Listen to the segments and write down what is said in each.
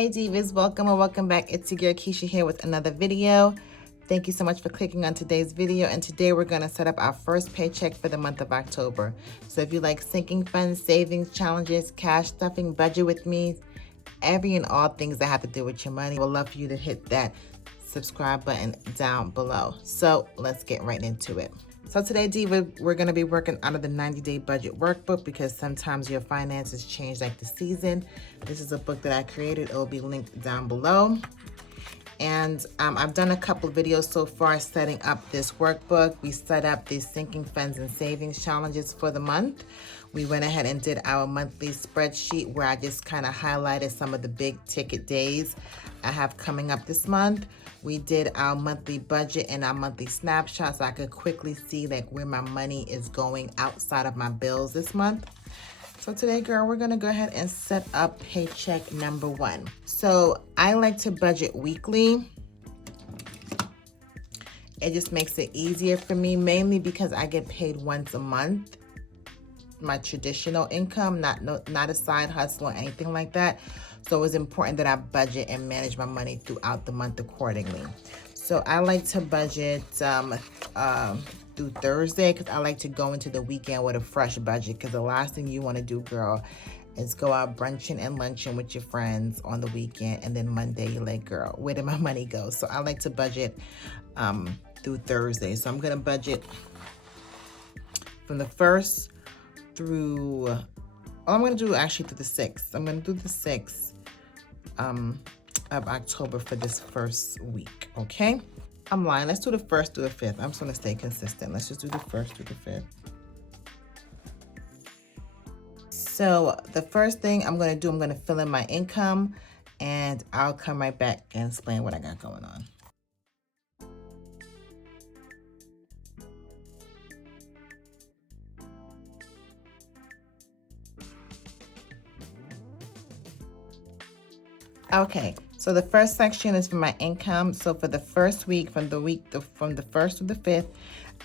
Hey Divas, welcome or welcome back. It's your girl Keisha here with another video. Thank you so much for clicking on today's video, and today we're going to set up our first paycheck for the month of October. So if you like sinking funds, savings, challenges, cash stuffing, budget with me, every and all things that have to do with your money, we'd love for you to hit that subscribe button down below. So let's get right into it. So today, Diva, we're going to be working out of the 90-day budget workbook because sometimes your finances change like the season. This is a book that I created. It will be linked down below. And I've done a couple of videos so far setting up this workbook. We set up these sinking funds and savings challenges for the month. We went ahead and did our monthly spreadsheet where I just kind of highlighted some of the big ticket days I have coming up this month. We did our monthly budget and our monthly snapshot so I could quickly see like where my money is going outside of my bills this month. So today, girl, we're gonna go ahead and set up paycheck number 1. So I like to budget weekly. It just makes it easier for me, mainly because I get paid once a month. My traditional income, not a side hustle or anything like that. So it's important that I budget and manage my money throughout the month accordingly. So I like to budget through Thursday because I like to go into the weekend with a fresh budget, because the last thing you want to do, girl, is go out brunching and lunching with your friends on the weekend, and then Monday you're like, girl, where did my money go? So I like to budget through Thursday. So I'm going to budget from the 1st through, well, I'm going to do actually through the 6th. I'm going to do the 6th of October for this first week, okay? I'm lying. Let's do the 1st through the 5th. I'm just going to stay consistent. Let's just do the 1st through the 5th. So the first thing I'm going to do, I'm going to fill in my income, and I'll come right back and explain what I got going on. Okay, so the first section is for my income. So for the first week, from the 1st to the 5th,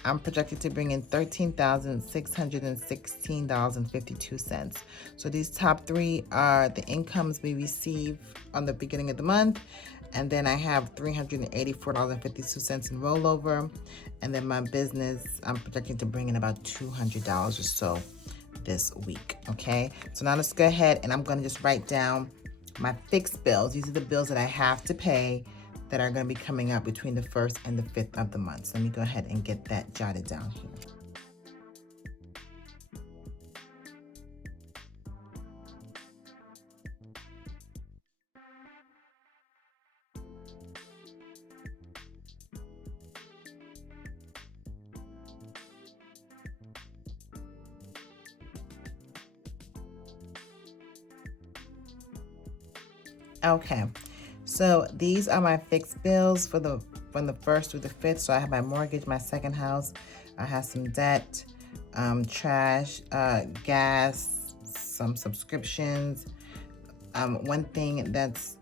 I'm projected to bring in $13,616.52. So these top 3 are the incomes we receive on the beginning of the month. And then I have $384.52 in rollover. And then my business, I'm projecting to bring in about $200 or so this week, okay? So now let's go ahead and I'm gonna just write down my fixed bills. These are the bills that I have to pay that are going to be coming up between the 1st and the 5th of the month. So let me go ahead and get that jotted down here. Okay, so these are my fixed bills from the 1st through the 5th. So I have my mortgage, my second house, I have some debt, trash, gas, some subscriptions. One thing that's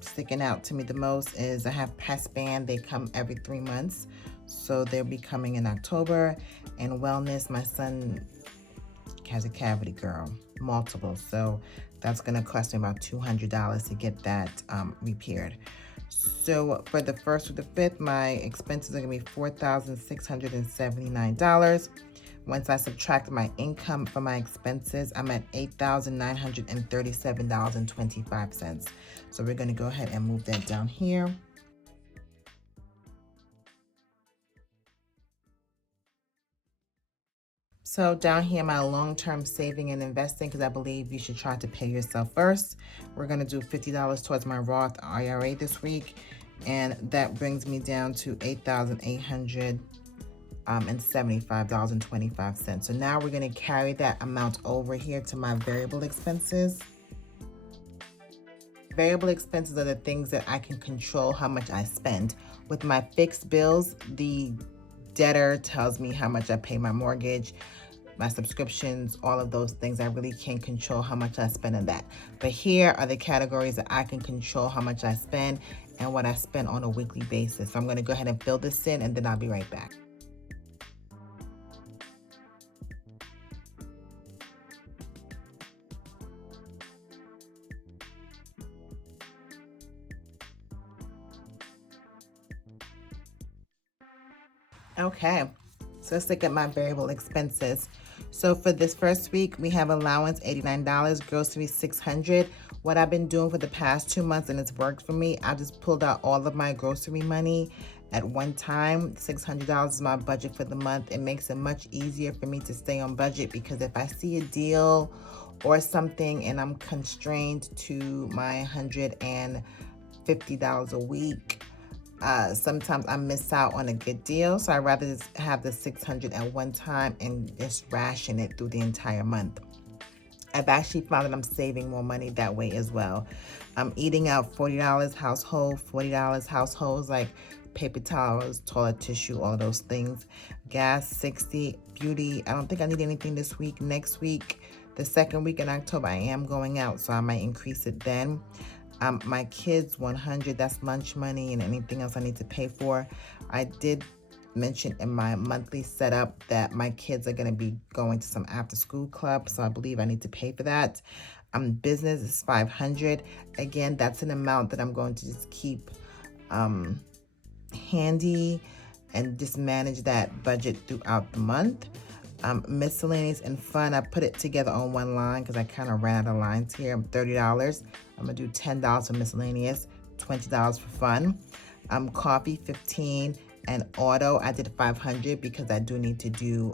sticking out to me the most is I have pest band. They come every 3 months, so they'll be coming in October. And wellness, my son has a cavity, girl, multiple, so that's going to cost me about $200 to get that repaired. So for the 1st through the 5th, my expenses are going to be $4,679. Once I subtract my income from my expenses, I'm at $8,937.25. So we're going to go ahead and move that down here. So down here, my long-term saving and investing, because I believe you should try to pay yourself first. We're going to do $50 towards my Roth IRA this week, and that brings me down to $8,875.25. So now we're going to carry that amount over here to my variable expenses. Variable expenses are the things that I can control how much I spend. With my fixed bills, the debtor tells me how much I pay my mortgage, my subscriptions, all of those things. I really can't control how much I spend on that. But here are the categories that I can control how much I spend and what I spend on a weekly basis. So I'm going to go ahead and fill this in, and then I'll be right back. Okay, so let's look at my variable expenses. So for this first week, we have allowance $89, groceries $600. What I've been doing for the past 2 months, and it's worked for me, I just pulled out all of my grocery money at one time. $600 is my budget for the month. It makes it much easier for me to stay on budget, because if I see a deal or something and I'm constrained to my $150 a week, sometimes I miss out on a good deal. So I'd rather just have the 600 at one time and just ration it through the entire month. I've actually found that I'm saving more money that way as well. I'm eating out $40 household, $40 households, like paper towels, toilet tissue, all of those things. Gas, $60. Beauty, I don't think I need anything this week. Next week, the second week in October, I am going out, so I might increase it then. My kids, $100, that's lunch money and anything else I need to pay for. I did mention in my monthly setup that my kids are going to be going to some after school club, so I believe I need to pay for that. Business is $500. Again, that's an amount that I'm going to just keep handy and just manage that budget throughout the month. Miscellaneous and fun, I put it together on one line because I kind of ran out of lines here. I'm $30. I'm gonna do $10 for miscellaneous, $20 for fun. Coffee, $15, and auto, I did $500 because I do need to do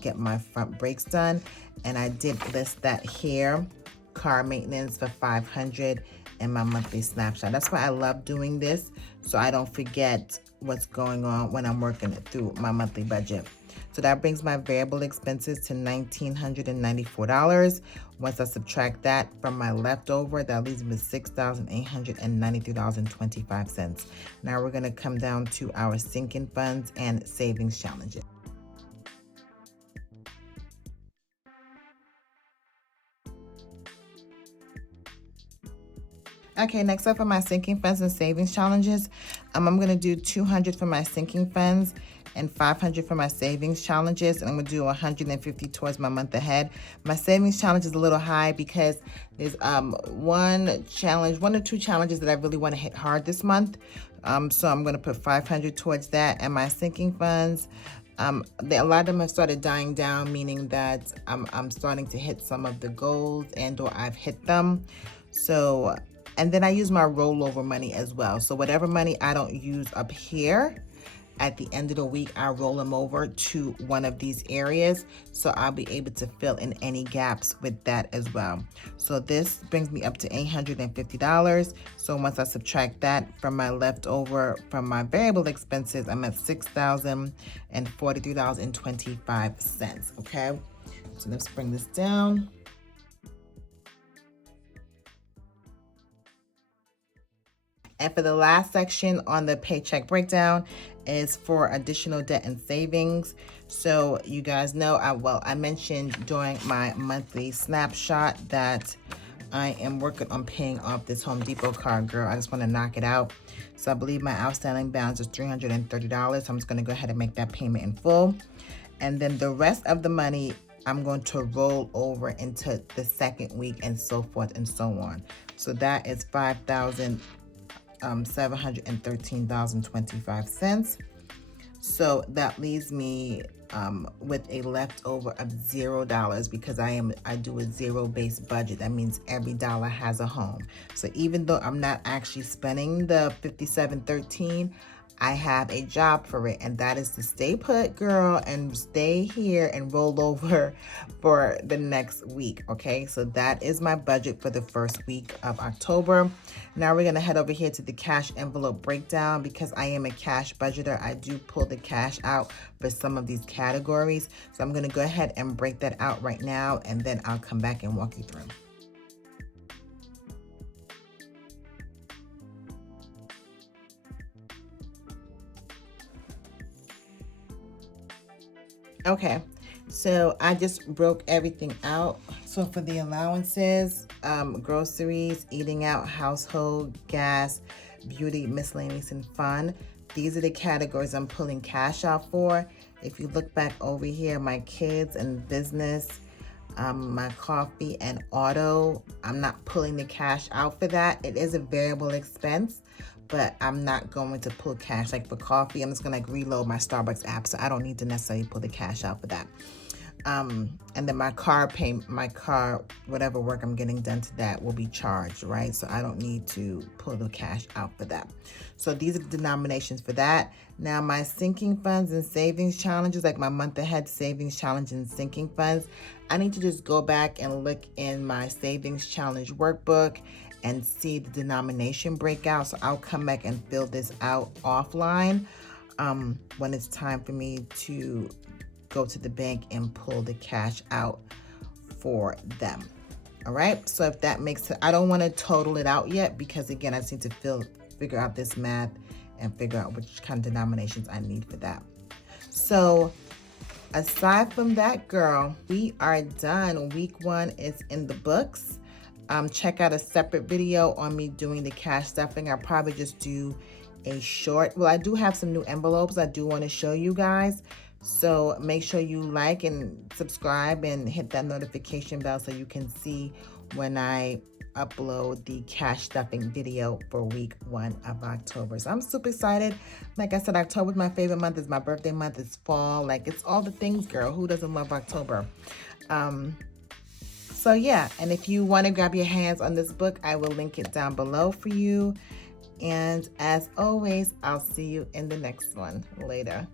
get my front brakes done, and I did list that here. Car maintenance for $500 in my monthly snapshot. That's why I love doing this, so I don't forget what's going on when I'm working it through my monthly budget. So that brings my variable expenses to $1,994. Once I subtract that from my leftover, that leaves me with $6,893.25. Now we're gonna come down to our sinking funds and savings challenges. Okay, next up for my sinking funds and savings challenges, I'm gonna do $200 for my sinking funds and $500 for my savings challenges, and I'm gonna do $150 towards my month ahead. My savings challenge is a little high because there's one or two challenges that I really want to hit hard this month. So I'm gonna put $500 towards that. And my sinking funds, a lot of them have started dying down, meaning that I'm starting to hit some of the goals and or I've hit them. So, and then I use my rollover money as well. So whatever money I don't use up here, at the end of the week, I roll them over to one of these areas. So I'll be able to fill in any gaps with that as well. So this brings me up to $850. So once I subtract that from my leftover from my variable expenses, I'm at $6,043.25, okay? So let's bring this down. And for the last section on the paycheck breakdown is for additional debt and savings. So you guys know, I mentioned during my monthly snapshot that I am working on paying off this Home Depot card, girl. I just want to knock it out. So I believe my outstanding balance is $330. So I'm just going to go ahead and make that payment in full. And then the rest of the money, I'm going to roll over into the second week and so forth and so on. So that is $713.25. So that leaves me with a leftover of $0 because I do a zero-based budget. That means every dollar has a home. So even though I'm not actually spending the $57.13, I have a job for it, and that is to stay put, girl, and stay here and roll over for the next week, okay? So that is my budget for the first week of October. Now we're gonna head over here to the cash envelope breakdown. Because I am a cash budgeter, I do pull the cash out for some of these categories. So I'm gonna go ahead and break that out right now, and then I'll come back and walk you through. Okay, so I just broke everything out. So for the allowances, groceries, eating out, household, gas, beauty, miscellaneous, and fun, these are the categories I'm pulling cash out for. If you look back over here, my kids and business, My coffee and auto, I'm not pulling the cash out for that. It is a variable expense, but I'm not going to pull cash. Like for coffee, I'm just gonna like reload my Starbucks app, so I don't need to necessarily pull the cash out for that. And then my car, whatever work I'm getting done to that will be charged, right? So I don't need to pull the cash out for that. So these are the denominations for that. Now my sinking funds and savings challenges, like my month ahead savings challenge and sinking funds, I need to just go back and look in my savings challenge workbook and see the denomination breakout. So I'll come back and fill this out offline when it's time for me to go to the bank and pull the cash out for them. All right, so if that makes it, I don't want to total it out yet because again, I just need to figure out this math and figure out which kind of denominations I need for that. So aside from that, girl, we are done. Week 1 is in the books. Check out a separate video on me doing the cash stuffing. I'll probably just do a short, well, I do have some new envelopes I do want to show you guys. So make sure you like and subscribe and hit that notification bell so you can see when I upload the cash stuffing video for week 1 of October. So I'm super excited. Like I said, October is my favorite month. It's my birthday month. It's fall. Like it's all the things, girl. Who doesn't love October? So yeah, and if you want to grab your hands on this book, I will link it down below for you. And as always, I'll see you in the next one. Later.